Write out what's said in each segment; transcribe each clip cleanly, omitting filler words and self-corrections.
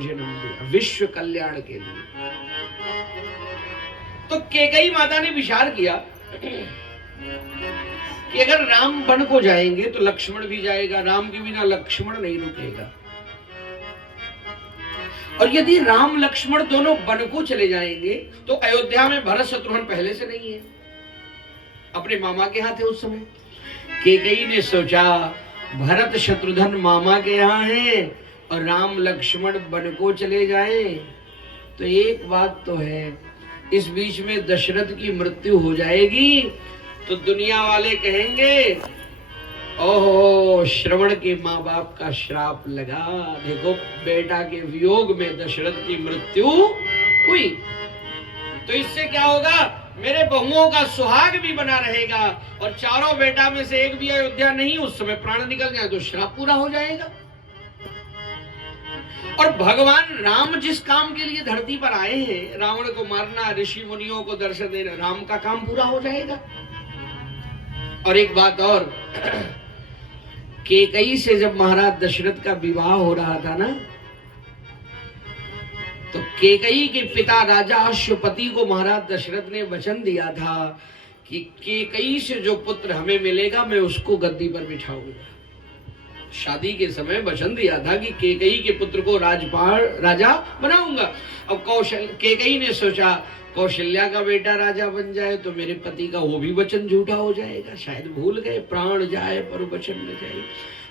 जन्म दिया विश्व कल्याण के लिए। तो कैकेयी माता ने विचार किया कि अगर राम वन को जाएंगे तो लक्ष्मण भी जाएगा, राम के बिना लक्ष्मण नहीं रुकेगा। और यदि राम लक्ष्मण दोनों वन को चले जाएंगे तो अयोध्या में भरत शत्रुघ्न पहले से नहीं है, अपने मामा के यहाँ थे उस समय। कैकेयी ने सोचा भरत शत्रुघ्न मामा के यहाँ है और राम लक्ष्मण वन को चले जाए तो एक बात तो है, इस बीच में दशरथ की मृत्यु हो जाएगी तो दुनिया वाले कहेंगे ओहो श्रवण के माँ बाप का श्राप लगा, देखो बेटा के वियोग में दशरथ की मृत्यु हुई। तो इससे क्या होगा, मेरे बहुओं का सुहाग भी बना रहेगा और चारों बेटा में से एक भी अयोध्या नहीं, उस समय प्राण निकल जाए तो श्राप पूरा हो जाएगा। और भगवान राम जिस काम के लिए धरती पर आए हैं, रावण को मारना, ऋषि मुनियों को दर्शन देना, राम का काम पूरा हो जाएगा। और एक बात और, कैकेयी से जब महाराज दशरथ का विवाह हो रहा था ना, तो कैकेयी के पिता राजा अश्वपति को महाराज दशरथ ने वचन दिया था कि कैकेयी से जो पुत्र हमें मिलेगा मैं उसको गद्दी पर बिठाऊंगा। शादी के समय वचन दिया था कि कैकेयी के पुत्र को राजा बनाऊंगा। अब कैकेयी ने सोचा कौशल्या का बेटा राजा बन जाए तो मेरे पति का वो भी वचन झूठा हो जाएगा, शायद भूल गए, प्राण जाए पर वचन न जाए।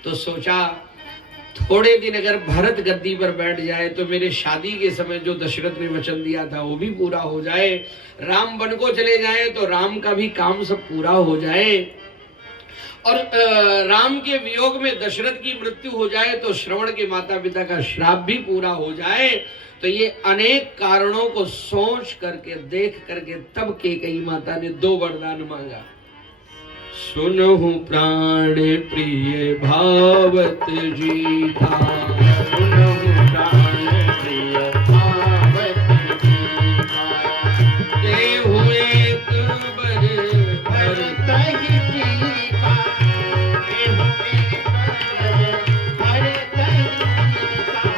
तो सोचा थोड़े दिन अगर भरत गद्दी पर बैठ जाए तो मेरे शादी के समय जो दशरथ ने वचन दिया था वो भी पूरा हो जाए, राम वन को चले जाए तो राम का भी काम सब पूरा हो जाए, और राम के वियोग में दशरथ की मृत्यु हो जाए तो श्रवण के माता पिता का श्राप भी पूरा हो जाए। तो ये अनेक कारणों को सोच करके देख करके तब कैकेयी माता ने 2 वरदान मांगा। सुनहु प्राण प्रिय भावत जीता, सुनहु प्राण प्रिय भावत जीता, देहु एक बर भरतहि टीका, देहु एक बर भरतहि टीका,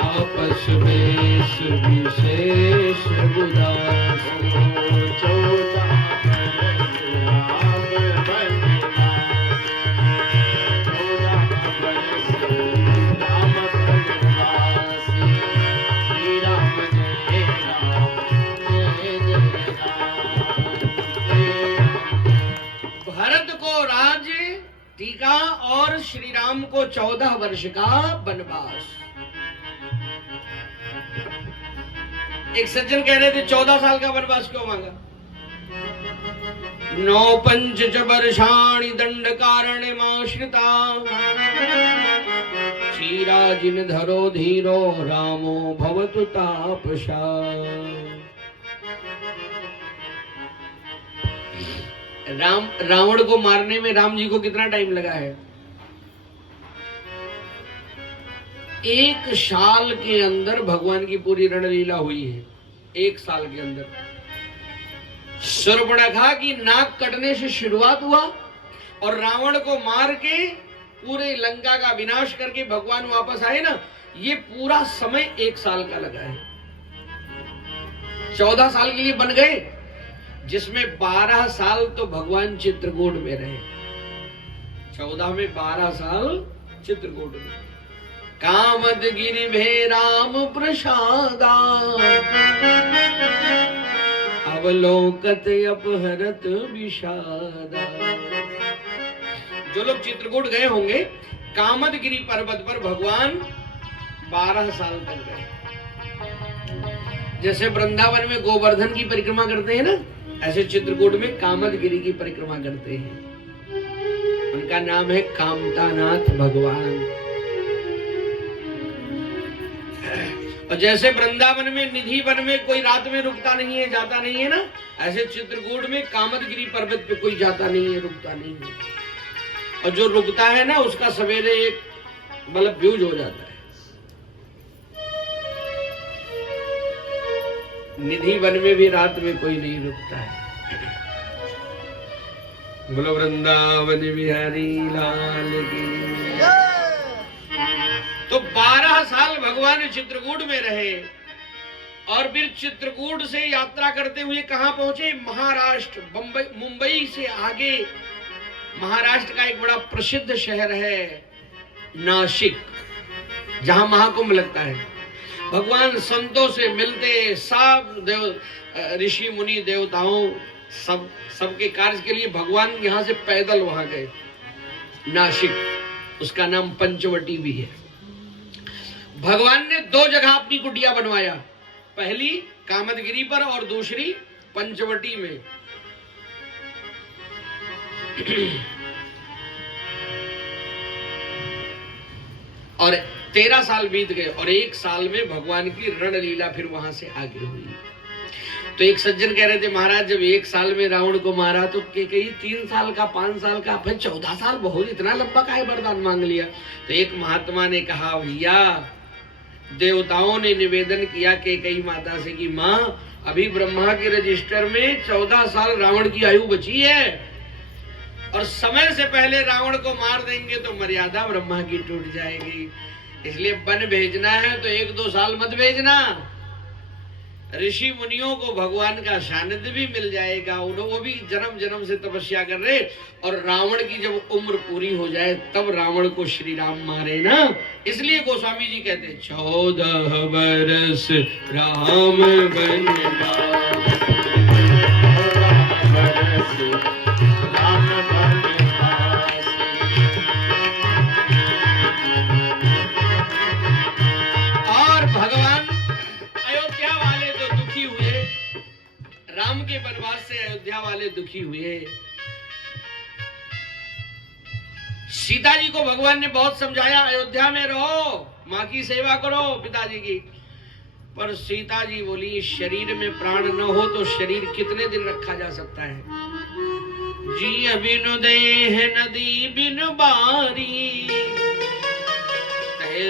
आपस बेस विशेष उदास, टीका और श्री राम को 14 वर्ष का वनवास। एक सज्जन कह रहे थे 14 साल का वनवास क्यों मांगा? 9 पंच वर्षाणि दंड कारणमाश्रिता, क्षीराजिन धरो धीरो रामो भवतु तापसा। रावण को मारने में राम जी को कितना टाइम लगा है? 1 साल के अंदर भगवान की पूरी रणलीला हुई है। 1 साल के अंदर शूर्पणखा की नाक कटने से शुरुआत हुआ और रावण को मार के पूरे लंका का विनाश करके भगवान वापस आए ना, ये पूरा समय 1 साल का लगा है। 14 साल के लिए बन गए, जिसमें 12 साल तो भगवान चित्रकूट में रहे, 14 में 12 साल चित्रकूट में। कामदगिरि भे राम प्रसादा, अवलोकत अपहरत विषादा। जो लोग चित्रकूट गए होंगे, कामदगिरि पर्वत पर भगवान 12 साल तक रहे। जैसे वृंदावन में गोवर्धन की परिक्रमा करते हैं ना, ऐसे चित्रकूट में कामदगिरि की परिक्रमा करते हैं। उनका नाम है कामतानाथ भगवान। और जैसे वृंदावन में निधि वन में कोई रात में रुकता नहीं है, जाता नहीं है ना, ऐसे चित्रकूट में कामदगिरि पर्वत पे कोई जाता नहीं है, रुकता नहीं है। और जो रुकता है ना, उसका सवेरे एक बल्ब फ्यूज हो जाता है। निधि वन में भी रात में कोई नहीं रुकता है। बोलो वृंदावन बिहारी लाल की। तो 12 साल भगवान भगवान चित्रकूट में रहे और फिर चित्रकूट से यात्रा करते हुए कहां पहुंचे? महाराष्ट्र, मुंबई से आगे महाराष्ट्र का एक बड़ा प्रसिद्ध शहर है नासिक, जहां महाकुंभ लगता है। भगवान संतों से मिलते, सब ऋषि मुनि देवताओं सबके कार्य के लिए भगवान यहां से पैदल वहां गए। नासिक, उसका नाम पंचवटी भी है। भगवान ने 2 जगह अपनी कुटिया बनवाया, पहली कामदगिरी पर और दूसरी पंचवटी में। और 13 साल बीत गए और 1 साल में भगवान की रणलीला फिर वहां से आगे हुई। तो एक सज्जन कह रहे थे, महाराज जब 1 साल में रावण को मारा तो कहीं 3 साल का, 5 साल का, फिर 14 साल, बहुत इतना लंबा काहे वरदान मांग लिया? तो एक महात्मा ने कहा, भैया देवताओं ने निवेदन किया कि कई माता से कि माँ अभी ब्रह्मा के रजिस्टर में 14 साल रावण की आयु बची है और समय से पहले रावण को मार देंगे तो मर्यादा ब्रह्मा की टूट जाएगी, इसलिए वन भेजना है तो 1-2 साल मत भेजना। ऋषि मुनियों को भगवान का सानिध्य भी मिल जाएगा, वो भी जन्म जन्म से तपस्या कर रहे, और रावण की जब उम्र पूरी हो जाए तब रावण को श्री राम मारे ना। इसलिए गोस्वामी जी कहते 14 बरस राम वनवास, और भगवान अयोध्या वाले तो दुखी हुए, राम के वनवास से अयोध्या वाले दुखी हुए। सीता जी को भगवान ने बहुत समझाया, अयोध्या में रहो, माँ की सेवा करो पिताजी की, पर सीता जी बोली शरीर में प्राण न हो तो शरीर कितने दिन रखा जा सकता है? जी बिनु देह नदी बिनु बारी,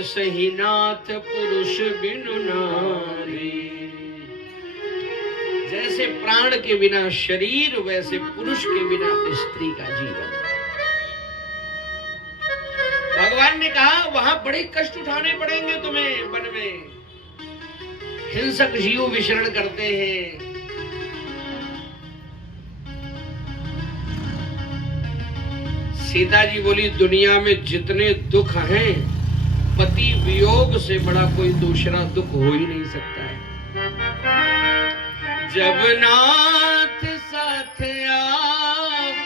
सही नाथ पुरुष बिनु नारी। जैसे प्राण के बिना शरीर, वैसे पुरुष के बिना स्त्री का जीवन। भगवान ने कहा वहां बड़े कष्ट उठाने पड़ेंगे तुम्हें, वन में हिंसक जीव विचरण करते हैं। सीता जी बोली दुनिया में जितने दुख हैं, पति वियोग से बड़ा कोई दूसरा दुख हो ही नहीं सकता है। जब नाथ साथ आप